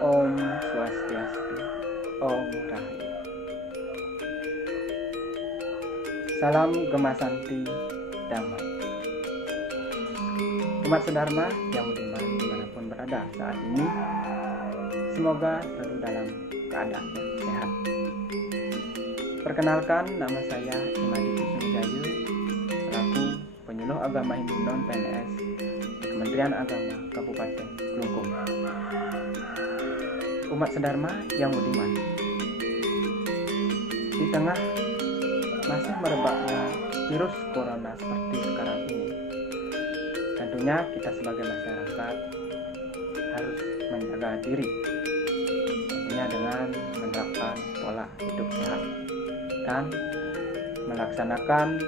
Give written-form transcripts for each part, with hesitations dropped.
Om Swastiastu, Om Rahayu. Salam Gemasanti Damai. Umat sedharma yang budiman dimanapun berada saat ini, semoga selalu dalam keadaan yang sehat. Perkenalkan, nama saya Imadi Kusumjayu, selaku penyuluh agama Hindu non PNS di Kementerian Agama Kabupaten Klungkung. Umat sedharma yang budiman, di tengah masih merebaknya virus corona seperti sekarang ini, tentunya kita sebagai masyarakat harus menjaga diri, tentunya dengan menerapkan pola hidup sehat dan melaksanakan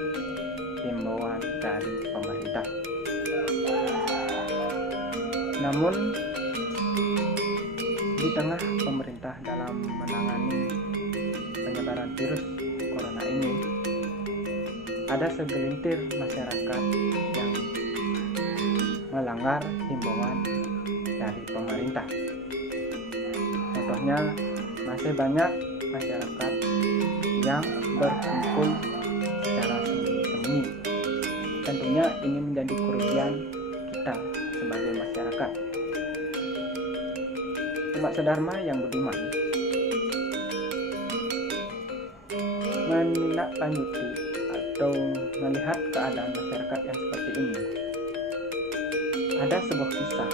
himbauan dari pemerintah. Namun di tengah pemerintah dalam menangani penyebaran virus corona ini, ada segelintir masyarakat yang melanggar himbauan dari pemerintah. Contohnya, masih banyak masyarakat yang berkumpul secara sembunyi-sembunyi. Tentunya ini menjadi kerugian kita sebagai masyarakat. Umat sedharma yang budiman, menindaklanjuti atau melihat keadaan masyarakat yang seperti ini, ada sebuah kisah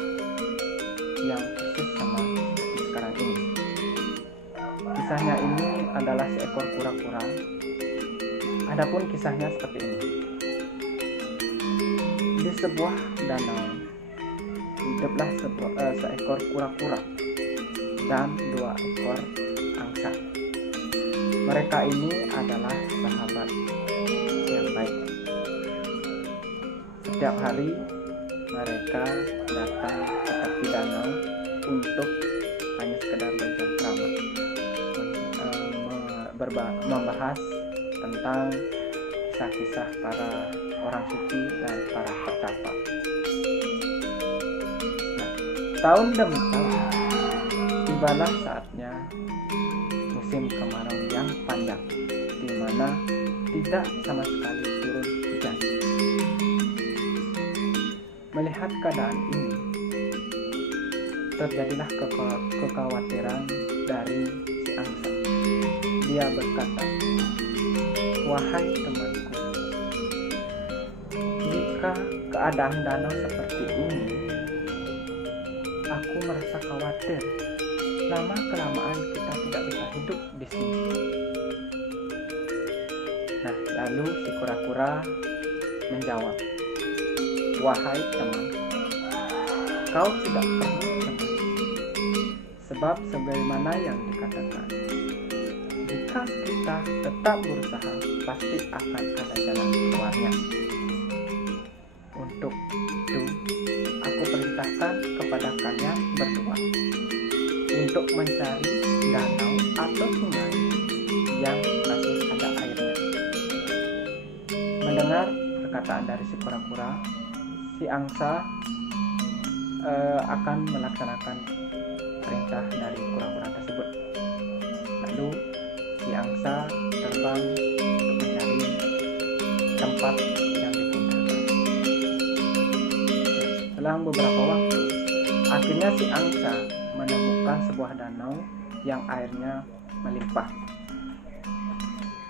yang persis sama seperti sekarang ini. Kisahnya ini adalah seekor kura-kura. Adapun kisahnya seperti ini. Di sebuah danau hiduplah seekor kura-kura dan 2 ekor angsa. Mereka ini adalah sahabat yang baik. Setiap hari mereka datang ke tepi danau untuk hanya sekedar bercengkrama, membahas tentang kisah-kisah para orang suci dan para petapa. Nah, tahun demi tahun tibalah saatnya musim kemarau yang panjang, di mana tidak sama sekali turun hujan. Melihat keadaan ini, terjadilah kekhawatiran dari si angsa. Dia berkata, "Wahai temanku, jika keadaan danau seperti ini, aku merasa khawatir. Lama-kelamaan kita tidak bisa hidup di sini." Nah, lalu si kura-kura menjawab, "Wahai temanku, kau tidak perlu cemas. Sebab sebagaimana yang dikatakan, jika kita tetap berusaha, pasti akan ada jalan keluarnya. Untuk itu, aku perintahkan kepada kalian berdua untuk mencari danau atau sungai yang masih ada airnya." Mendengar perkataan dari si kura-kura, si angsa akan melaksanakan perintah dari kura-kura tersebut. Lalu si angsa terbang untuk mencari tempat yang dipindahkan. Setelah beberapa waktu, akhirnya si angsa menemukan sebuah danau yang airnya melimpah.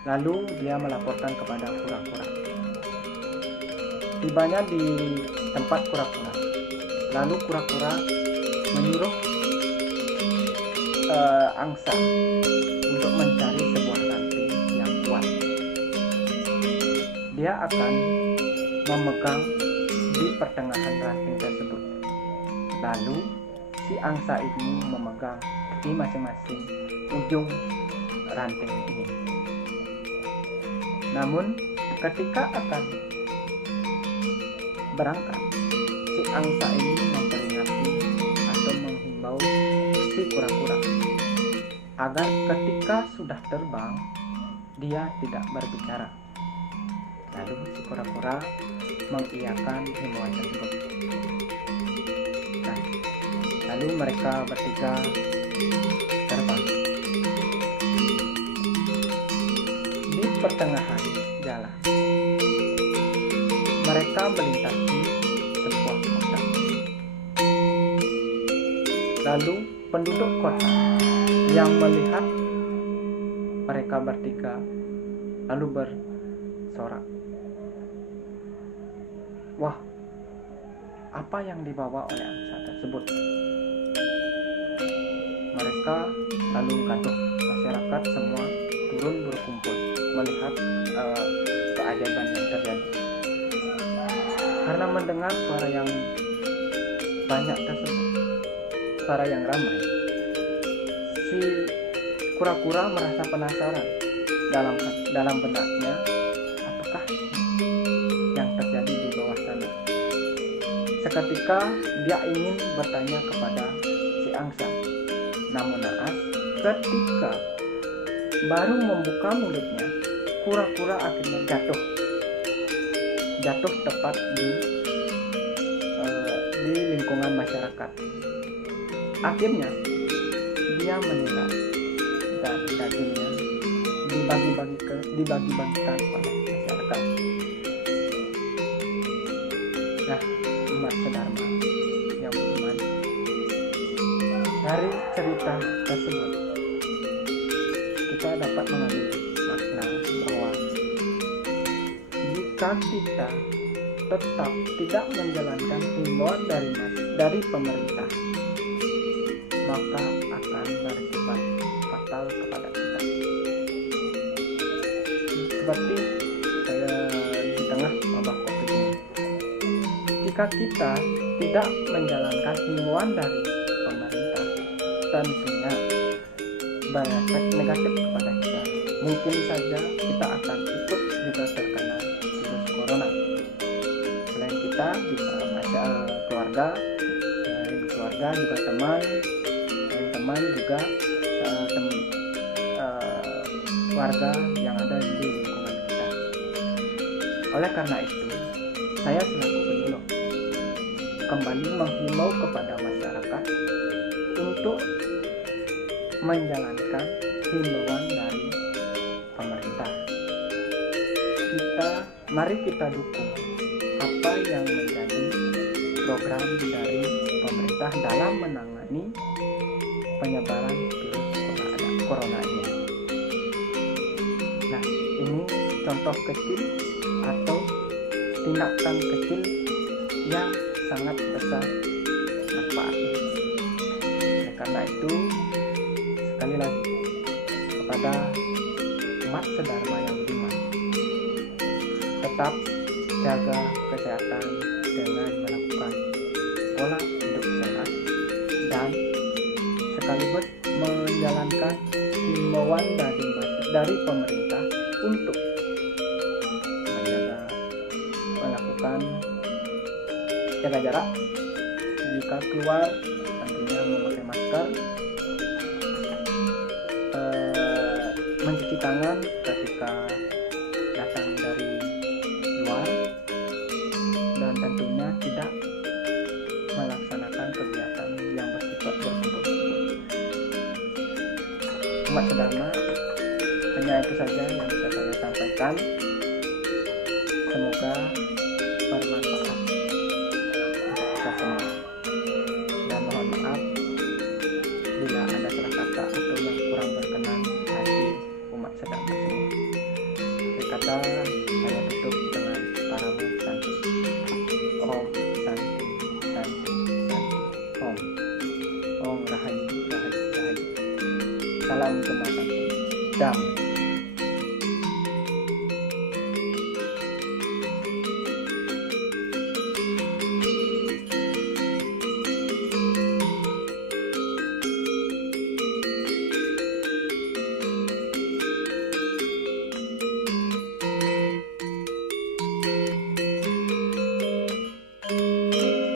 Lalu dia melaporkan kepada kura-kura. Tibanya di tempat kura-kura, lalu kura-kura menyuruh angsa untuk mencari sebuah ranting yang kuat. Dia akan memegang di pertengahan ranting tersebut. Lalu si angsa ini memegang di masing-masing ujung ranting ini. Namun ketika akan berangkat, si angsa ini memperingati atau menghimbau si kura-kura agar ketika sudah terbang dia tidak berbicara. Lalu si kura-kura mengiyakan himbauan tersebut. Nah, lalu mereka bertiga terbang. Di pertengahan jalan, mereka melintasi sebuah kota. Lalu penduduk kota yang melihat mereka bertiga lalu bersorak, "Wah, apa yang dibawa oleh angsa tersebut?" Mereka lalu gaduh. Masyarakat semua turun berkumpul melihat keajaiban yang terjadi. Karena mendengar suara yang banyak tersebut, suara yang ramai, si kura-kura merasa penasaran dalam benaknya, apakah yang terjadi di bawah sana. Seketika dia ingin bertanya kepada si angsa, namun naas, ketika baru membuka mulutnya, kura-kura akhirnya jatuh tepat di lingkungan masyarakat. Akhirnya dia meninggal dan dagingnya dibagi-bagikan oleh masyarakat. Nah, umat sedharma yang beriman, dari cerita tersebut kita dapat mengambil makna bahwa jika kita tetap tidak menjalankan himbauan dari pemerintah, maka akan bersifat fatal kepada kita. Seperti di tengah wabah COVID ini, jika kita tidak menjalankan himbauan dari pemerintah, tentunya berefek negatif kepada kita. Mungkin saja kita akan ikut juga terkena virus corona. Selain kita juga ada keluarga juga teman juga warga yang ada di lingkungan kita. Oleh karena itu, saya selaku penyuluh kembali menghimbau kepada masyarakat untuk menjalankan himbauan dari pemerintah. Mari kita dukung apa yang menjadi program dari pemerintah dalam menangani penyebaran virus corona ini. Nah, ini contoh kecil atau tindakan kecil yang sangat besar manfaatnya. Karena itu, sekali lagi kepada umat sedharma yang beriman, tetap jaga kesehatan dengan melakukan pola hidup sehat dan sekaligus menjalankan himbauan dari pemerintah untuk melakukan jaga jarak, jika keluar tentunya memakai masker, mencuci tangan ketika datang dari luar, dan tentunya tidak melaksanakan kegiatan yang bersifat berkumpul-kumpul. Umat sedharma, hanya itu saja yang bisa saya sampaikan. Semoga bermanfaat untuk kita semua, dan mohon maaf bila ada salah kata atau yang kurang berkenan hati umat sedharma semua. Akhir kata, saya tutup dengan paramu santi. Om santi santi santi Om. Om rahayu rahayu rahayu. Salam kematan. Dam.